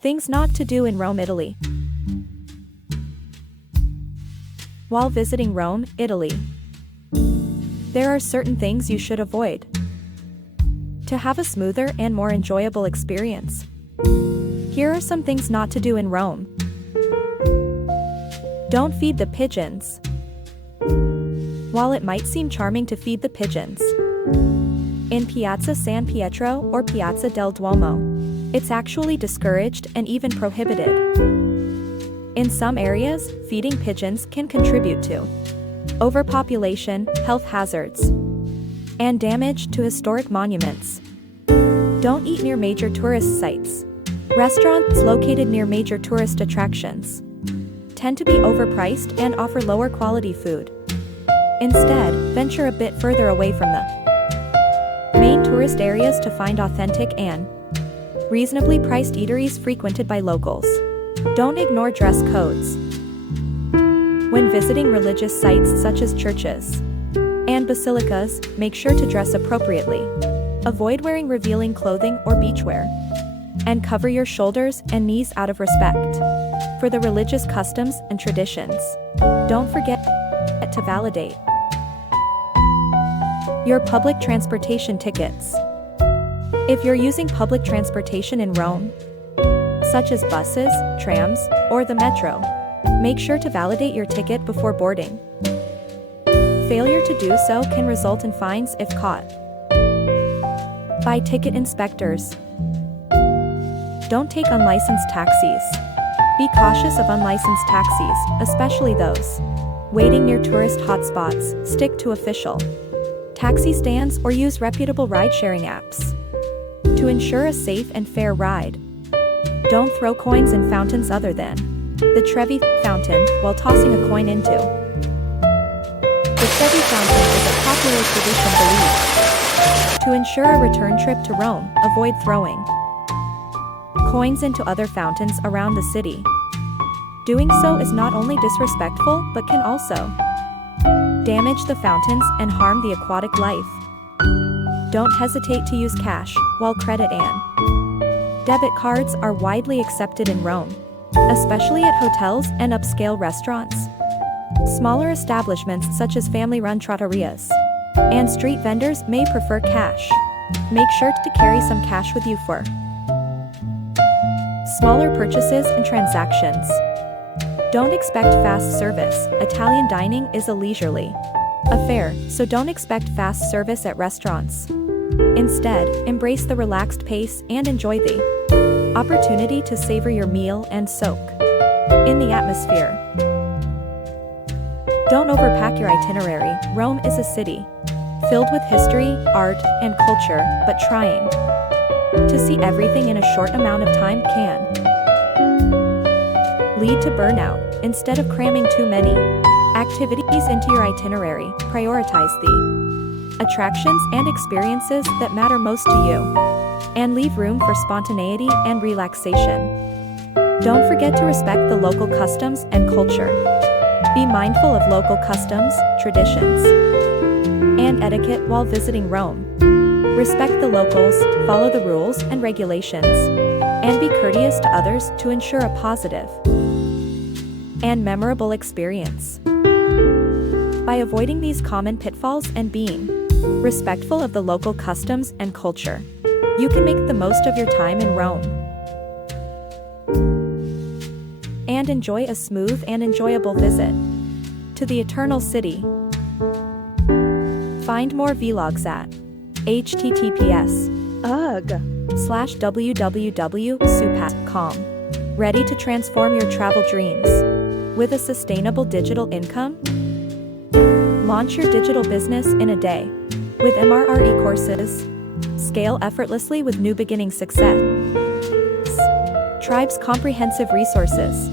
Things not to do in Rome, Italy. While visiting Rome, Italy, there are certain things you should avoid to have a smoother and more enjoyable experience. Here are some things not to do in Rome. Don't feed the pigeons. While it might seem charming to feed the pigeons in Piazza San Pietro or Piazza del Duomo, it's actually discouraged and even prohibited. In some areas, feeding pigeons can contribute to overpopulation, health hazards, and damage to historic monuments. Don't eat near major tourist sites. Restaurants located near major tourist attractions tend to be overpriced and offer lower quality food. Instead, venture a bit further away from the main tourist areas to find authentic and reasonably priced eateries frequented by locals. Don't ignore dress codes. When visiting religious sites such as churches and basilicas, make sure to dress appropriately. Avoid wearing revealing clothing or beachwear, and cover your shoulders and knees out of respect for the religious customs and traditions. Don't forget to validate your public transportation tickets. If you're using public transportation in Rome, such as buses, trams, or the metro, make sure to validate your ticket before boarding. Failure to do so can result in fines if caught by ticket inspectors. Don't take unlicensed taxis. Be cautious of unlicensed taxis, especially those waiting near tourist hotspots. Stick to official taxi stands or use reputable ride-sharing apps to ensure a safe and fair ride. Don't throw coins in fountains other than the Trevi Fountain while tossing a coin into. The Trevi Fountain is a popular tradition believed to ensure a return trip to Rome. Avoid throwing coins into other fountains around the city. Doing so is not only disrespectful but can also damage the fountains and harm the aquatic life. Don't hesitate to use cash, while credit and debit cards are widely accepted in Rome, especially at hotels and upscale restaurants. Smaller establishments such as family-run trattorias and street vendors may prefer cash. Make sure to carry some cash with you for smaller purchases and transactions. Don't expect fast service. Italian dining is a leisurely affair, so don't expect fast service at restaurants. Instead, embrace the relaxed pace and enjoy the opportunity to savor your meal and soak in the atmosphere. Don't overpack your itinerary. Rome is a city filled with history, art, and culture, but trying to see everything in a short amount of time can lead to burnout. Instead of cramming too many activities into your itinerary, prioritize the attractions and experiences that matter most to you, and leave room for spontaneity and relaxation. Don't forget to respect the local customs and culture. Be mindful of local customs, traditions, and etiquette while visiting Rome. Respect the locals, follow the rules and regulations, and be courteous to others to ensure a positive and memorable experience. By avoiding these common pitfalls and being respectful of the local customs and culture, you can make the most of your time in Rome and enjoy a smooth and enjoyable visit to the Eternal City. Find more vlogs at https://www.supac.com. Ready to transform your travel dreams with a sustainable digital income? Launch your digital business in a day with MRR e-courses. Scale effortlessly with nuBeginning Success. Tribe's comprehensive resources.